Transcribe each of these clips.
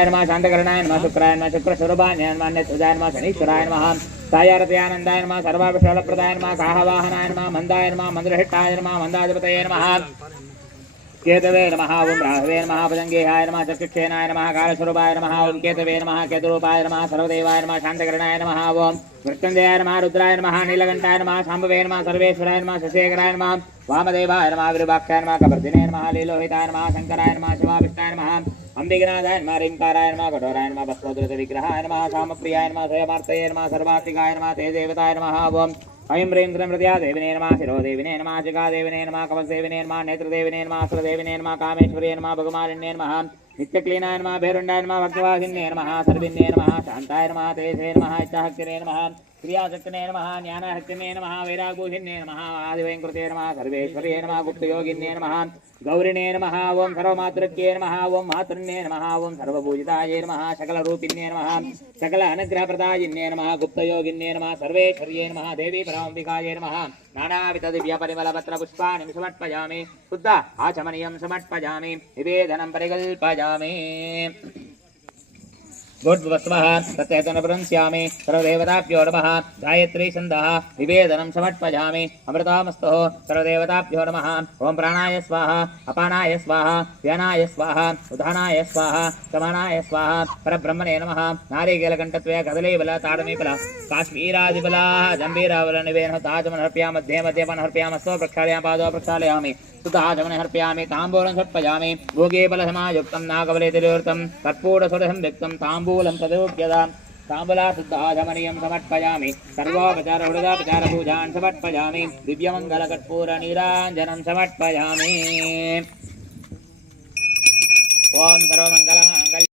सोमाय नमः शांतकरणाय नमः शुक्राय नमः शुक्रस्वरूपाय नमः नेत्रजाय नमः शनीश्वराय नमः सायारतयानंदाय नमः सर्वाभिषालप्रदाय नमः काहवाहनाय नमः मंदाय नमः मंद्रहिट्टाय नमः मंदाधिपतये नमः केतवे नमः ओं राहवे नमः भुजंगेहाय नमः चक्षुक्षेनाय नमः कालस्वरूपाय नमः ओं केतवे नमः केतुरूपाय नमः सर्वदेवाय नमः शांतकरणाय नमः ओं मृत्युंजयाय नमः रुद्राय नमः नीलकंठाय नमः शांभवे नमः सर्वेश्वराय नमः शशेखराय नमः वामदेवाय नमः विरूपाक्षाय नमः कपर्दिने नमः लीलोहिताय नमः शंकराय नमः शिवाभिष्टाय नमः अंबिकनाथाय नमः रींकाराय नमः कठोराय नमः भस्मोदृत विग्रहाय नमः शामप्रियाय नमः स्वयमार्तये नमः सर्वात्मिकाय नमः ते देवताय नमः ओं ऐं ह्रीं क्लीं हृदया देविने नमः शिरोदेविने नमः जिगादेविने नमः कवचदेविने नमः नेत्रदेविने नमः अस्त्रदेविने नमः कामेश्वर्ये नमः भगमालिन्ये नमः नित्यक्लीनाय नमः भैरुण्डाय नमः भक्तवासिन्ये नमः सर्विन्ये नमः शान्ताय नमः तेजसे नमः इच्छाशक्तिने नमः क्रियाशक्तिने नमः ज्ञानशक्तिने नमः वैराग्यभूषिन्ये नमः आदिवैंकृते नमः सर्वेश्वर्ये नमः गुप्तयोगिन्ये नमः गौरिणे नमः ओं सर्वमातृक्ये नमः ओं मातृन्ये नमः ओं सर्वपूजितायै नमः सकलरूपिण्ये नमः सकल अनुग्रहप्रदायिन्ये नमः गुप्तयोगिन्ये नमः सर्वेश्वर्ये नमः देवी पराम्बिकायै नमः नानाविध दिव्यपरिमलपत्रपुष्पाणि समर्पयामि शुद्ध आचमनीयं समर्पयामि निवेदनं परिकल्पयामि गोड्वस्वः तत्तेतनप्रंस्यामि सर्वदेवताभ्यो नमः गायत्री छन्दः निवेदनं समर्पयामि अमृतामस्तु सर्वदेवताभ्यो नमः ओं प्राणाय स्वाहा अपानाय स्वाहा व्यानाय स्वाहा उदानाय स्वाहा समानाय स्वाहा परब्रह्मणे नमः नारिकेलकण्ठत्वय कदलीबल ताडमीबल काश्मीरादिबल जम्बीराबल निवेदनं ताजमनर्प्या मध्ये मध्ये पनर्प्यामस्तु प्रक्षालयामि पादो प्रक्षालयामि सुताचमने हर्पयामि ताम्बूलं समर्पयामि भोगे बलसमायुक्तं नागबलेतिर्युक्तं कर्पूरसुरसं व्यक्तं ताम्बूलं तदोग्यदां ताम्बूला शुद्धाचमनीयं समर्पयामि सर्वोपचार हृदयोपचार पूजान् समर्पयामि दिव्यमङ्गलकर्पूरनीराञ्जनं समर्पयामि ओं सर्वमङ्गलमाङ्गल्ये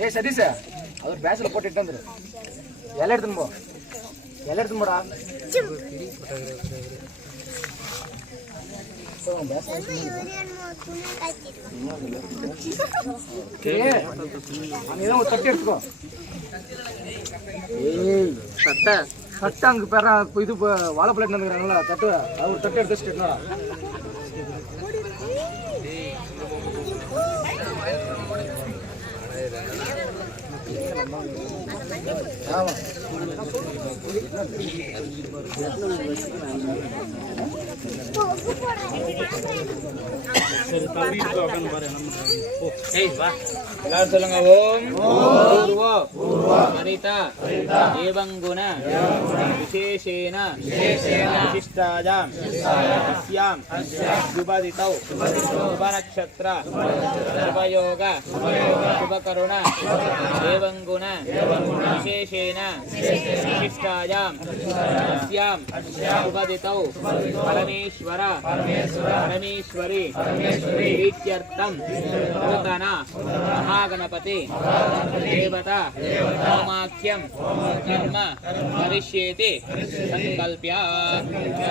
ஏ சதீஷ் அவர் பேஸ்ல போட்டு இட்டு வந்துரு எல்லாம் எடுத்துன்னு போ எல்லாம் எடுத்துன்னு போடா அங்கதான் ஒரு தட்டு எடுத்துக்கோ ஏய் சட்டை சட்டை அங்கே பேர இது வாழைப்பழம் எடுத்துக்கிறாங்களா தட்டு அது ஒரு தட்டு எடுத்து வச்சுட்டு ஆமா சரி தம்பி உட்கார்ந்து பாரு ஏய் வா எல்லாரும் சொல்லுங்க ஓம் பூர்வ ஹரிதா ஏவம் குண விசேஷேன விசிஷ்டாயாம் அஸ்யாம் சுபதிதௌ சுபநக்ஷத்ர சுபயோக சுபகருண ஏவம் குண விசேஷேன विशिष्टायाम अस्याम सुभदितौ परमेश्वर परमेश्वरी प्रीत्यर्थं नूतन महागणपति देवता होमाख्यं कर्म करिष्येति संकल्प्य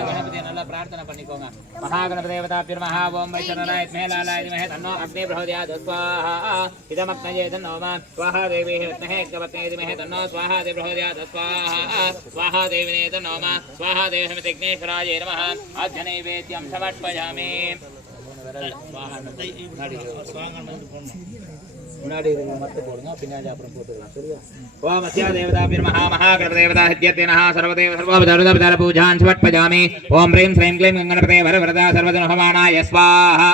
गणपति नल्ला प्रार्थना பண்ணிக்கோங்க महागणपति देवताभ्यो नमः ओम वैष्णवाय मेलालाय नमः तन्नो अग्नि प्रचोदयात् स्वाहा इदमग्नये तन्नो स्वाहा देवी विद्महे गवते धीमहि तन्नो स्वाहा देवी प्रचोदयात् स्वाहा स्वाहा देविने तन्नो स्वाहा देवी विघ्नेश्वराय नमः अद्य नैवेद्यं समर्पयामि முன்னாடி இருக்க மட்டும் போடுங்க பின்னாடி அப்புறம் போட்டுக்கலாம் சரியா ஓம் அஸ்யா தேவதாபிய நமः மகாகணபதி தேவதா ஹித்யத்தேனः சர்வதேவ சர்வபதாருதபதார பூஜான் சமர்ப்பயாமி ஓம் ह्रीं श्रीं क्लीं गणपतये वरवरदा सर्वजनहमानाय स्वाहा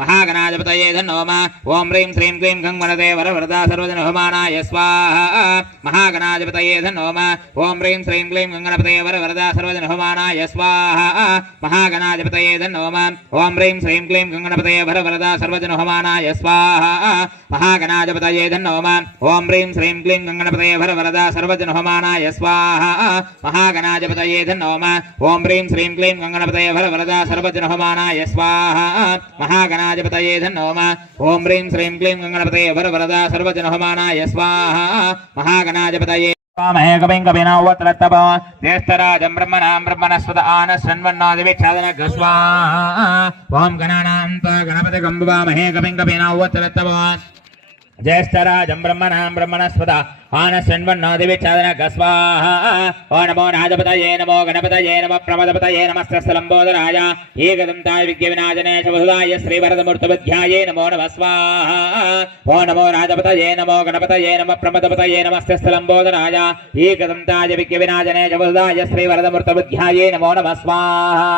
महागणाधिपतये नमः ओम ह्रीं श्रीं क्लीं गणपतये वरवरदा सर्वजनहमानाय स्वाहा महागणाधिपतये नमः ओम ह्रीं श्रीं क्लीं गणपतये वरवरदा सर्वजनहमानाय स्वाहा महागणाधिपतये नमः ओम ह्रीं श्रीं क्लीं क्लीं गंगणपतये वरवरदा सर्वजनहोमानाय स्वाहा महागणाधिपतये धन्नो नमः ओम ह्रीं श्रीं क्लीं गंगणपतये वरवरदा सर्वजनहोमानाय स्वाहा महागणाधिपतये धन्नो नमः ओम ह्रीं श्रीं क्लीं गंगणपतये वरवरदा सर्वजनहोमानाय स्वाहा महागणाधिपतये धन्नो नमः ओम ह्रीं श्रीं क्लीं गंगणपतये वरवरदा सर्वजनहोमानाय स्वाहा महागणाधिपतये महे कपिं कपिनावत्रत्तप ज्येष्ठराजं ब्रह्मणां ब्रह्मणस्पत आनशृण्वन्नादिवीक्षादनः स्वाहा ओम गणानान्त गणपतिं भवामहे कपिं कपिनावत्रत्तप ज्येष्ठराजं ब्रह्मणां ब्रह्मणस्पत आनशृण्वन्नादिवीक्षादनः स्वाहा ओ नमो राजपतये नमो गणपतये नमः प्रमदपतये नमस्ते लम्बोदराय एकदन्ताय विघ्नविनाशने शुभदाय श्रीवरदमूर्तिबुद्ध्याये नमो नमः स्वाहा ओ नमो राजपतये नमो गणपतये नमः प्रमदपतये नमस्ते लम्बोदराय एकदन्ताय विघ्नविनाशने शुभदाय श्रीवरदमूर्तिबुद्ध्याये नमो नमः स्वाहा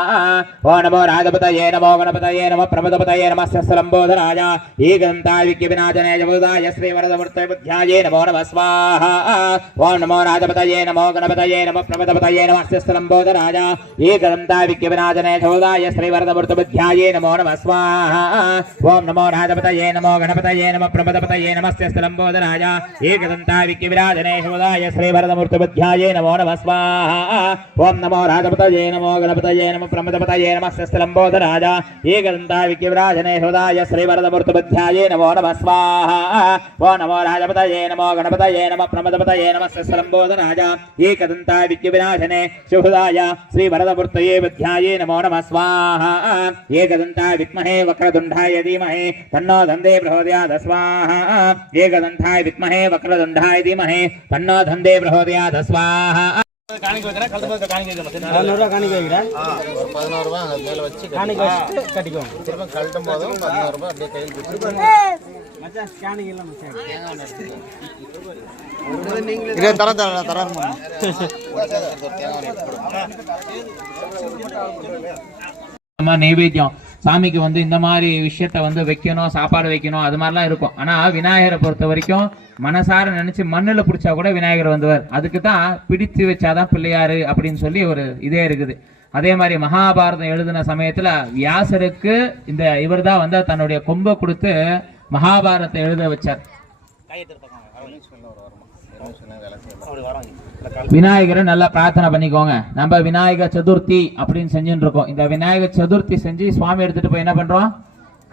ओ नमो राजपतये नमो गणपतये नमः प्रमदपतये नमस्ते लम्बोदराय एकदन्ताय विघ्नविनाशने शुभदाय श्रीवरदमूर्तिबुद्ध्याये नमो नमः स्वाहा ओम नमो राजपतये नमो गणपतये नमः प्रमदपतये नमस्ते लम्बोदराय एकदन्ताय विघ्नविनाशने शुभदाय श्रीवरदमूर्तिबुद्ध्याये नमो नमः स्वाहा ओम नमो राजपतये नमो गणपतये नमः प्रमदपतये नमस्ते लम्बोदराय एकदन्ताय विघ्नविनाशने शुभदाय श्रीवरदमूर्तिबुद्ध्याये नमो नमः स्वाहा ओम नमो राजपतये नमो गणपतये नमः प्रमदपतये नमस्ते लम्बोदराय एकदन्ताय विघ्नविनाशने शुभदाय श्रीवरदमूर्तिबुद्ध्याये नमो नमः स्वाहा ओम नमो राजपतये नमो गणपतये नमः प्रमदपतये नमस्ते लम्बोदराय एकदन्ताय विघ्नविनाशने शुभदाय श्रीवरदमूर्तये बुद्ध्याये नमो नमः स्वाहा एकदन्ताय विद्महे वक्रतुण्डाय धीमहि तन्नो दन्ते प्रचोदयात् स्वाहा एकदन्ताय विद्महे वक्रतुण्डाय धीमहि तन्नो दन्ते प्रचोदयात् स्वाहा காணிக்க வைக்கிறேன் கழுத்து காணிக்க வைக்கிறேன் 11 ரூபாய் காணிக்க வைக்கிறேன் ஒரு 11 ரூபாய் அங்க மேல வச்சு காணிக்க வச்சு கட்டிக்கோங்க திரும்ப கழட்டும் போதும் 11 ரூபாய் அப்படியே கையில் கொடுத்து மச்சான் ஸ்கேனிங் இல்ல மச்சான் இதே தரேன் நம்ம நைவேத்தியம் சாமிக்கு வந்து இந்த மாதிரி விஷயத்த வந்து வைக்கணும் சாப்பாடு வைக்கணும் அது மாதிரிலாம் இருக்கும் ஆனா விநாயகரை பொறுத்த வரைக்கும் மனசார நினைச்சு மண்ணுல பிடிச்சா கூட விநாயகர் வந்துவார் அதுக்கு தான் பிடித்து வச்சாதான் பிள்ளையாரு அப்படின்னு சொல்லி ஒரு இதே இருக்குது அதே மாதிரி மகாபாரதம் எழுதின சமயத்துல வியாசருக்கு இந்த இவர் தான் வந்து தன்னுடைய கொம்பை கொடுத்து மகாபாரதத்தை எழுத வச்சார் விநாயகரை நல்லா பிரார்த்தனை பண்ணிக்கோங்க நம்ம விநாயகர் சதுர்த்தி அப்படின்னு செஞ்சுட்டு இருக்கோம் இந்த விநாயகர் சதுர்த்தி செஞ்சு சுவாமி எடுத்துட்டு போய் என்ன பண்றோம்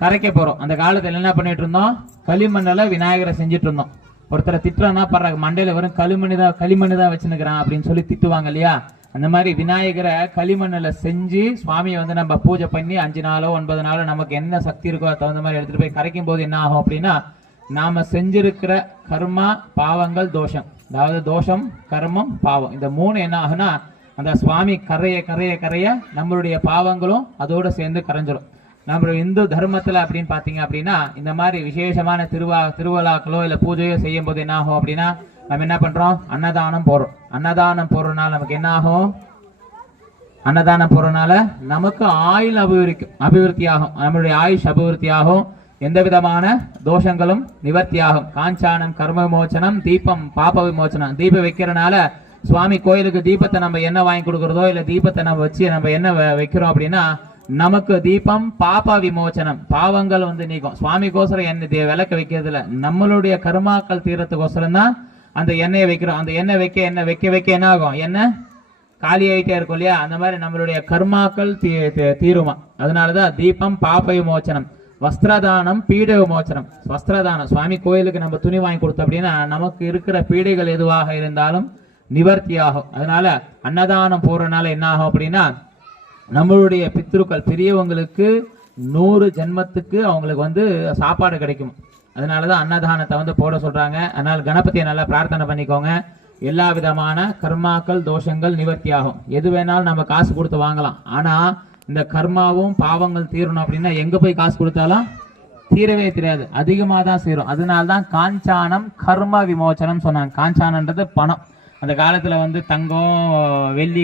கரைக்க போறோம் அந்த காலத்துல என்ன பண்ணிட்டு இருந்தோம் களிமண்ணில விநாயகரை செஞ்சுட்டு இருந்தோம் ஒருத்தரை திட்டுறோம்னா பண்றாங்க மண்டையில வெறும் களிமண்ணு தான் வச்சுருக்கிறான் அப்படின்னு சொல்லி திட்டுவாங்க இல்லையா அந்த மாதிரி விநாயகரை களிமண்ணில் செஞ்சு சுவாமியை வந்து நம்ம பூஜை பண்ணி 5 நாளோ 9 நாளோ நமக்கு என்ன சக்தி இருக்கோ அது தகுந்த மாதிரி எடுத்துட்டு போய் கரைக்கும் போது என்ன ஆகும் அப்படின்னா நாம செஞ்சிருக்கிற கர்மா பாவங்கள் தோஷம் அதாவது தோஷம் கர்மம் பாவம் இந்த 3 என்ன ஆகுனா அந்த சுவாமி கரைய நம்மளுடைய பாவங்களும் அதோட சேர்ந்து கரைஞ்சிடும் நம்மளுடைய இந்து தர்மத்துல அப்படின்னு பாத்தீங்க அப்படின்னா இந்த மாதிரி விசேஷமான திருவிழாக்களோ இல்ல பூஜையோ செய்யும் போது என்ன ஆகும் அப்படின்னா நம்ம என்ன பண்றோம் அன்னதானம் போடுறதுனால நமக்கு என்ன ஆகும் அன்னதானம் போடுறதுனால நமக்கு ஆயுள் அபிவிருத்தி ஆகும் நம்மளுடைய ஆயுஷ் அபிவிருத்தி ஆகும் எந்த விதமான தோஷங்களும் நிவர்த்தி ஆகும் காஞ்சானம் கர்ம விமோச்சனம் தீபம் பாப விமோச்சனம் தீபம் வைக்கிறனால சுவாமி கோயிலுக்கு தீபத்தை நம்ம என்ன வாங்கி கொடுக்கறதோ இல்ல தீபத்தை நம்ம வச்சு நம்ம என்ன வைக்கிறோம் அப்படின்னா நமக்கு தீபம் பாப விமோச்சனம் பாவங்கள் வந்து நீக்கும் சுவாமிக்கோசரம் எண்ணெய் விளக்க வைக்கிறது இல்ல நம்மளுடைய கர்மாக்கள் தீரத்துக்கோசரம் தான் அந்த எண்ணெயை வைக்கிறோம் அந்த எண்ணெய் வைக்க என்ன ஆகும் எண்ணெய் காலி ஆகிட்டே இருக்கும் இல்லையா அந்த மாதிரி நம்மளுடைய கர்மாக்கள் தீருமா அதனாலதான் தீபம் பாப விமோச்சனம் வஸ்திரதானம் பீட விமோச்சனம் வஸ்திரதானம் சுவாமி கோயிலுக்கு நம்ம துணி வாங்கி கொடுத்தோம் அப்படின்னா நமக்கு இருக்கிற பீடைகள் எதுவாக இருந்தாலும் நிவர்த்தி ஆகும் அதனால அன்னதானம் போறதுனால என்ன ஆகும் அப்படின்னா நம்மளுடைய பித்ருக்கள் பெரியவங்களுக்கு 100 ஜென்மத்துக்கு அவங்களுக்கு வந்து சாப்பாடு கிடைக்கும் அதனாலதான் அன்னதானத்தை வந்து போட சொல்றாங்க அதனால கணபதியை நல்லா பிரார்த்தனை பண்ணிக்கோங்க எல்லா விதமான கர்மாக்கள் தோஷங்கள் நிவர்த்தி ஆகும் எது வேணாலும் நம்ம காசு கொடுத்து வாங்கலாம் ஆனா இந்த கர்மாவும் பாவங்கள் தீரணும் அப்படின்னா எங்க போய் காசு கொடுத்தாலும் தீரவே தெரியாது அதிகமாக தான் சேரும் அதனால்தான் காஞ்சானம் கர்ம விமோச்சனம் சொன்னாங்க காஞ்சானன்றது பணம் அந்த காலத்துல வந்து தங்கம் வெள்ளி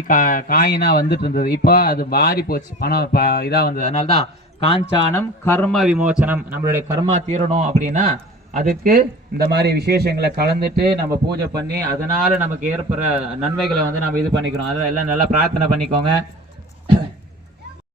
காயினா வந்துட்டு இருந்தது இப்போ அது மாறி போச்சு பணம் இதா வந்தது அதனால்தான் காஞ்சானம் கர்ம விமோச்சனம் நம்மளுடைய கர்மா தீரணும் அப்படின்னா அதுக்கு இந்த மாதிரி விசேஷங்களை கலந்துட்டு நம்ம பூஜை பண்ணி அதனால நமக்கு ஏற்படுற நன்மைகளை வந்து நம்ம இது பண்ணிக்கிறோம் அதெல்லாம் எல்லாம் நல்லா பிரார்த்தனை பண்ணிக்கோங்க